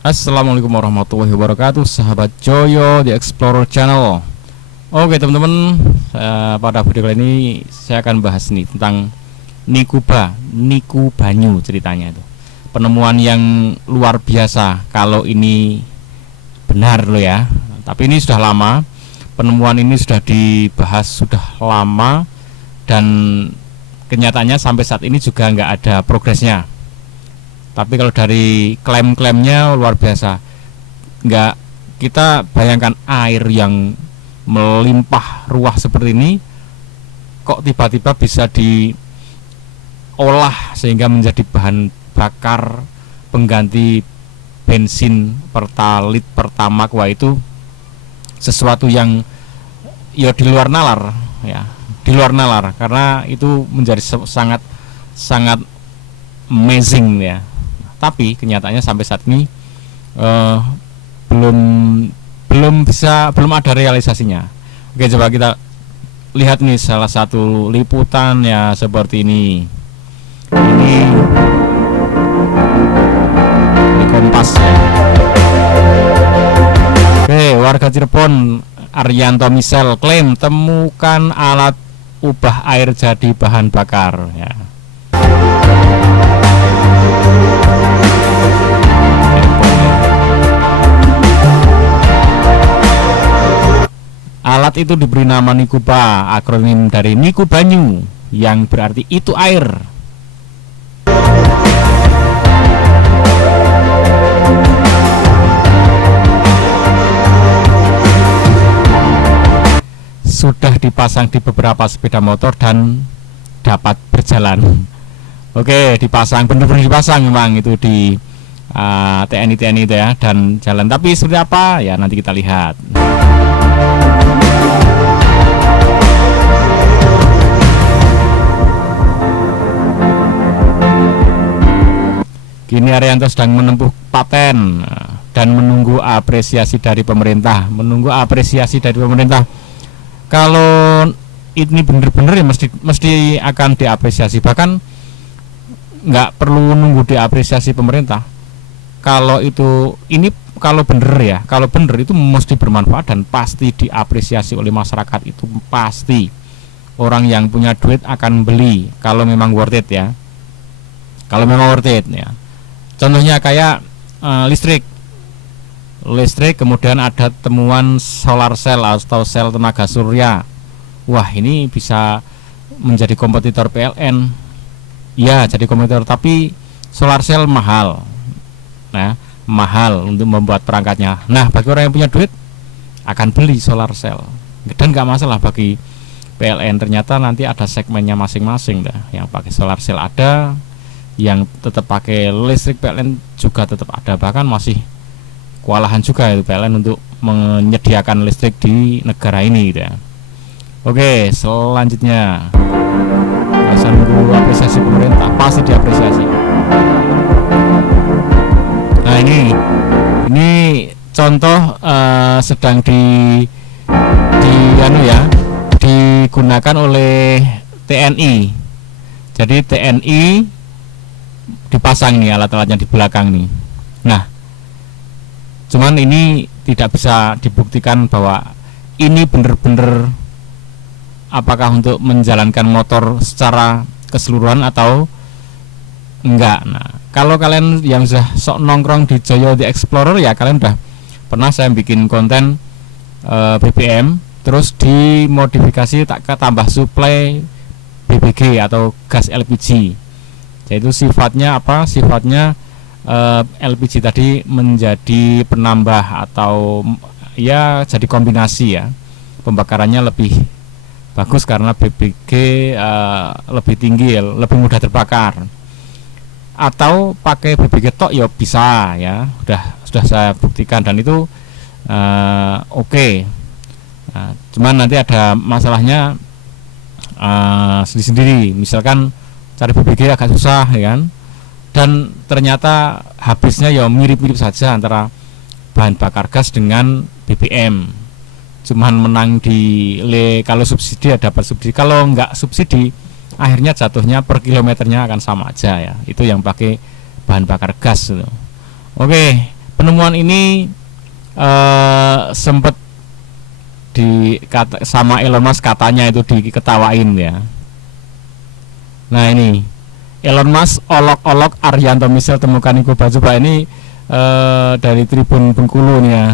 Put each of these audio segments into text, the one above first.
Assalamualaikum warahmatullahi wabarakatuh, sahabat Joyo The Explorer Channel. Oke teman-teman, pada video kali ini saya akan bahas nih tentang Niku Banyu ceritanya itu. Penemuan yang luar biasa kalau ini benar loh ya. Tapi ini sudah lama, penemuan ini sudah dibahas sudah lama dan kenyataannya sampai saat ini juga nggak ada progresnya. Tapi kalau dari klaim-klaimnya luar biasa. Nggak, kita bayangkan air yang melimpah ruah seperti ini kok tiba-tiba bisa diolah sehingga menjadi bahan bakar pengganti bensin pertalit pertamax. Wah, itu sesuatu yang ya di luar nalar ya, di luar nalar, karena itu menjadi sangat amazing ya. Tapi kenyataannya sampai saat ini belum ada realisasinya. Oke, coba kita lihat nih salah satu liputan ya seperti ini. Ini Kompas ya. Oke, warga Cirebon Arianto Misel klaim temukan alat ubah air jadi bahan bakar ya. Alat itu diberi nama Nikuba, akronim dari Niku Banyu, yang berarti itu air. Sudah dipasang di beberapa sepeda motor dan dapat berjalan. Oke, dipasang, benar-benar dipasang memang itu di TNI itu ya, dan jalan. Tapi seperti apa ya, nanti kita lihat. Kini Arianto sedang menempuh paten dan menunggu apresiasi dari pemerintah. Kalau ini benar-benar ya mesti akan diapresiasi. Bahkan nggak perlu nunggu diapresiasi pemerintah. Kalau bener itu mesti bermanfaat dan pasti diapresiasi oleh masyarakat. Itu pasti orang yang punya duit akan beli kalau memang worth it ya. Contohnya kayak listrik, kemudian ada temuan solar cell atau sel tenaga surya. Wah, ini bisa menjadi kompetitor PLN. Ya, jadi kompetitor, tapi solar cell mahal. Nah, mahal untuk membuat perangkatnya. Nah, bagi orang yang punya duit akan beli solar cell. Dan nggak masalah bagi PLN, ternyata nanti ada segmennya masing-masing dah. Yang pakai solar cell ada, yang tetap pakai listrik PLN juga tetap ada, bahkan masih kewalahan juga itu PLN untuk menyediakan listrik di negara ini gitu ya. Oke, selanjutnya saya nunggu apresiasi pemerintah, pasti diapresiasi. Nah, ini contoh sedang digunakan oleh TNI. Jadi TNI dipasang nih alat-alatnya di belakang nih. Nah, cuman ini tidak bisa dibuktikan bahwa ini benar-benar apakah untuk menjalankan motor secara keseluruhan atau enggak. Nah, kalau kalian yang sudah sok nongkrong di Joyo The Explorer ya, kalian udah pernah saya bikin konten BBM terus dimodifikasi tambah suplai BBG atau gas LPG. Yaitu sifatnya LPG tadi menjadi penambah atau ya jadi kombinasi ya, pembakarannya lebih bagus karena BBG lebih tinggi, lebih mudah terbakar. Atau pakai BBG tok ya bisa ya, sudah saya buktikan dan itu oke. Nah, cuman nanti ada masalahnya sendiri-sendiri, misalkan cari BBG agak susah ya kan, dan ternyata habisnya ya mirip-mirip saja antara bahan bakar gas dengan BBM. Cuman menang kalau subsidi ya dapat subsidi, kalau enggak subsidi akhirnya jatuhnya per kilometernya akan sama aja ya. Itu yang pakai bahan bakar gas gitu. Oke, penemuan ini sempat sama Elon Musk katanya itu diketawain ya. Nah ini Elon Musk olok-olok Arianto Misel temukan Nikoba. Coba ini dari Tribun Bengkulu nih ya.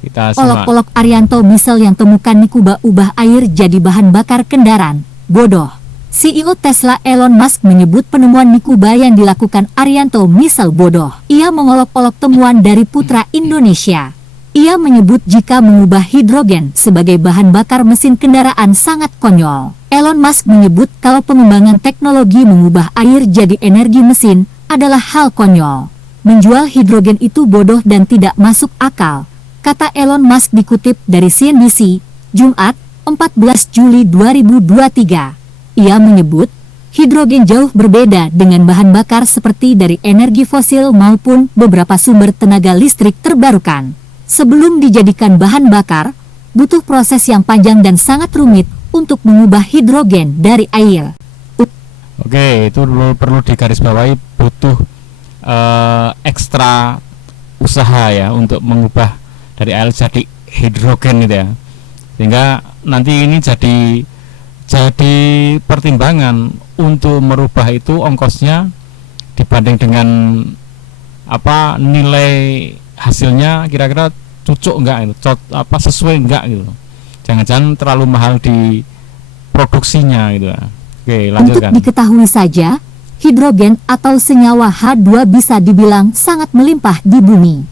Kita simak. Olok-olok Arianto Misel yang temukan Nikoba ubah air jadi bahan bakar kendaraan. Bodoh. CEO Tesla Elon Musk menyebut penemuan Nikoba yang dilakukan Arianto Misel bodoh. Ia mengolok-olok temuan dari Putra Indonesia. Ia menyebut jika mengubah hidrogen sebagai bahan bakar mesin kendaraan sangat konyol. Elon Musk menyebut kalau pengembangan teknologi mengubah air jadi energi mesin adalah hal konyol. Menjual hidrogen itu bodoh dan tidak masuk akal, kata Elon Musk dikutip dari CNBC, Jumat, 14 Juli 2023. Ia menyebut, hidrogen jauh berbeda dengan bahan bakar seperti dari energi fosil maupun beberapa sumber tenaga listrik terbarukan. Sebelum dijadikan bahan bakar, butuh proses yang panjang dan sangat rumit untuk mengubah hidrogen dari air. Oke, itu perlu digarisbawahi, butuh ekstra usaha ya untuk mengubah dari air jadi hidrogen gitu ya. Sehingga nanti ini jadi pertimbangan untuk merubah itu ongkosnya dibanding dengan nilai hasilnya kira-kira cocok enggak itu, sesuai enggak gitu. Jangan-jangan terlalu mahal di produksinya gitu. Oke, lanjutkan. Untuk diketahui saja, hidrogen atau senyawa H2 bisa dibilang sangat melimpah di bumi.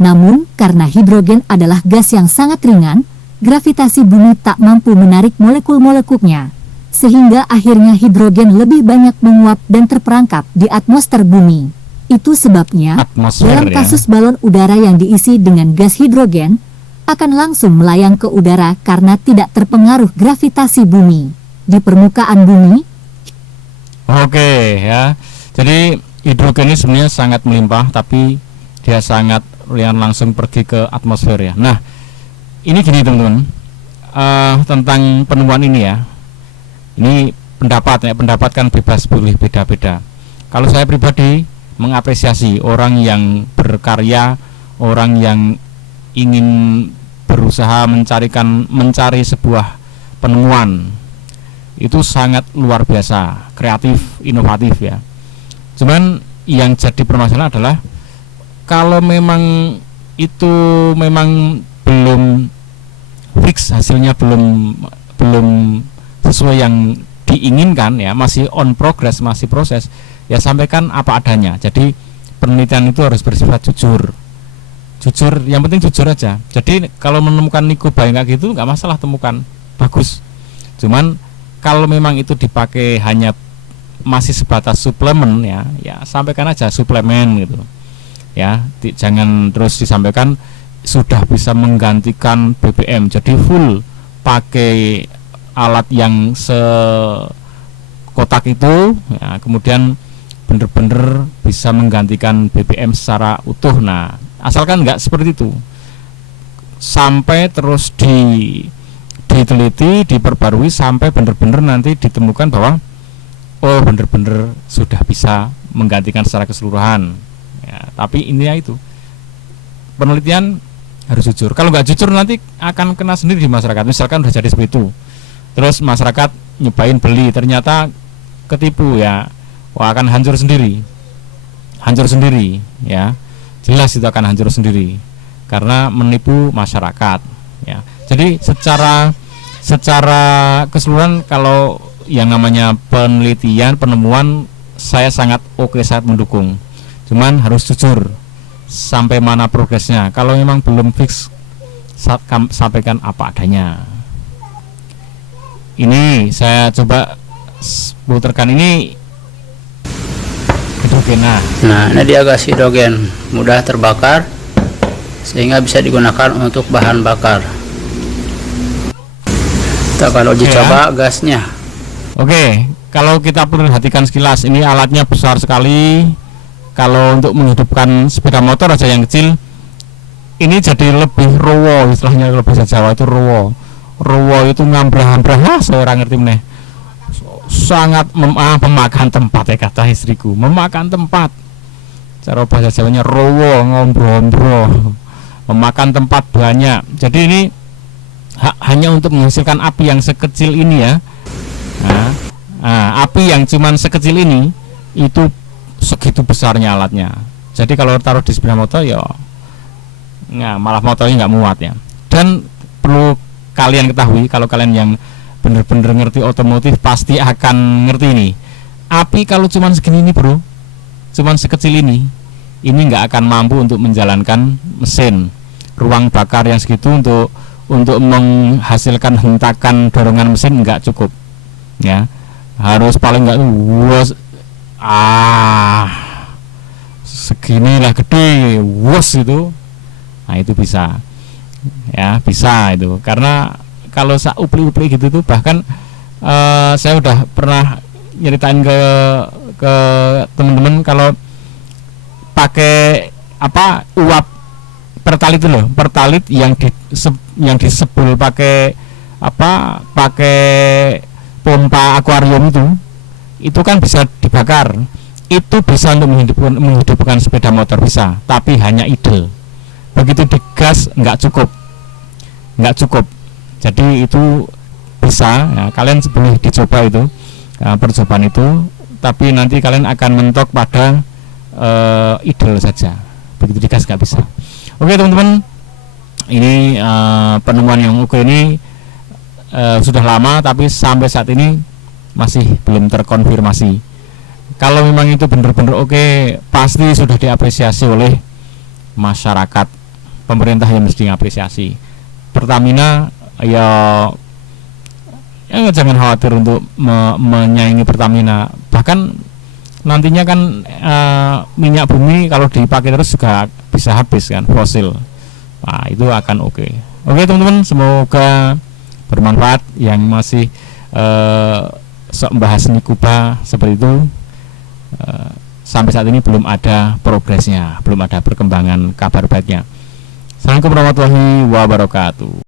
Namun, karena hidrogen adalah gas yang sangat ringan, gravitasi bumi tak mampu menarik molekul-molekulnya, sehingga akhirnya hidrogen lebih banyak menguap dan terperangkap di atmosfer bumi. Itu sebabnya, dalam kasus balon udara yang diisi dengan gas hidrogen, akan langsung melayang ke udara karena tidak terpengaruh gravitasi bumi. Di permukaan bumi. Oke ya, jadi hidrogen ini sebenarnya sangat melimpah, tapi dia sangat langsung pergi ke atmosfer ya. Nah, ini gini teman-teman, tentang penemuan ini ya. Ini pendapat kan bebas, boleh beda-beda. Kalau saya pribadi mengapresiasi orang yang berkarya, orang yang ingin berusaha mencari sebuah penemuan. Itu sangat luar biasa, kreatif, inovatif ya. Cuman yang jadi permasalahan adalah kalau memang itu memang belum fix, hasilnya belum sesuai yang diinginkan ya, masih on progress, masih proses, ya sampaikan apa adanya. Jadi penelitian itu harus bersifat jujur, yang penting jujur aja. Jadi kalau menemukan Nikoba kayak gitu nggak masalah, temukan, bagus. Cuman kalau memang itu dipakai hanya masih sebatas suplemen ya sampaikan aja suplemen gitu ya, jangan terus disampaikan sudah bisa menggantikan BBM, jadi full pakai alat yang sekotak itu ya, kemudian bener-bener bisa menggantikan BBM secara utuh. Nah, asalkan nggak seperti itu, sampai terus diteliti, diperbarui sampai bener-bener nanti ditemukan bahwa oh bener-bener sudah bisa menggantikan secara keseluruhan ya. Tapi intinya itu penelitian harus jujur. Kalau nggak jujur nanti akan kena sendiri di masyarakat. Misalkan udah jadi seperti itu, terus masyarakat nyobain beli, ternyata ketipu ya, wah akan hancur sendiri ya, jelas itu akan hancur sendiri karena menipu masyarakat ya. Jadi secara keseluruhan kalau yang namanya penelitian, penemuan, saya sangat oke, sangat mendukung. Cuman harus jujur sampai mana progresnya. Kalau memang belum fix, sampaikan apa adanya. Ini saya coba putarkan ini hidrogen. Nah, ini dia gas hidrogen, mudah terbakar sehingga bisa digunakan untuk bahan bakar. Kita kalau dicoba gasnya. Oke, kalau kita perhatikan sekilas, ini alatnya besar sekali. Kalau untuk menghidupkan sepeda motor aja yang kecil, ini jadi lebih rowo, istilahnya kalau bahasa Jawa itu rowo. Rowo itu ngambrah-ambrah, saya orang ngerti meneh. Sangat memakan tempat ya, kata istriku, memakan tempat. cara bahasa Jawanya rowo, ngombro-ombro, memakan tempat banyak. Jadi ini hanya untuk menghasilkan api yang sekecil ini ya. Api yang cuman sekecil ini itu segitu besarnya alatnya. Jadi kalau taruh di sepeda motor ya malah motornya nggak muat ya. Dan perlu kalian ketahui, kalau kalian yang bener-bener ngerti otomotif pasti akan ngerti ini. Api kalau cuman segini ini bro, cuman sekecil ini nggak akan mampu untuk menjalankan mesin. Ruang bakar yang segitu untuk menghasilkan hentakan dorongan mesin nggak cukup ya. Harus paling nggak segini lah gede itu. Nah itu bisa ya, bisa itu. Karena kalau upli-upli gitu tuh bahkan saya udah pernah nyeritain ke teman-teman kalau pakai uap pertalit itu loh, pertalit yang disebul pakai pompa akuarium itu kan bisa dibakar. Itu bisa untuk menghidupkan sepeda motor bisa, tapi hanya idle. Begitu digas nggak cukup. Jadi itu bisa ya, kalian boleh dicoba itu percobaan itu, tapi nanti kalian akan mentok pada idle saja. Begitu digas nggak bisa. Oke teman-teman, ini penemuan yang oke ini sudah lama, tapi sampai saat ini masih belum terkonfirmasi. Kalau memang itu benar-benar oke, pasti sudah diapresiasi oleh masyarakat. Pemerintah yang mesti ngapresiasi. Pertamina ya jangan khawatir untuk menyaingi Pertamina. Bahkan nantinya kan minyak bumi kalau dipakai terus juga bisa habis kan, fosil. Nah itu akan oke. Oke teman-teman, semoga bermanfaat. Yang masih membahas Nikuba seperti itu, sampai saat ini belum ada progresnya, belum ada perkembangan kabar baiknya. Assalamualaikum warahmatullahi wabarakatuh.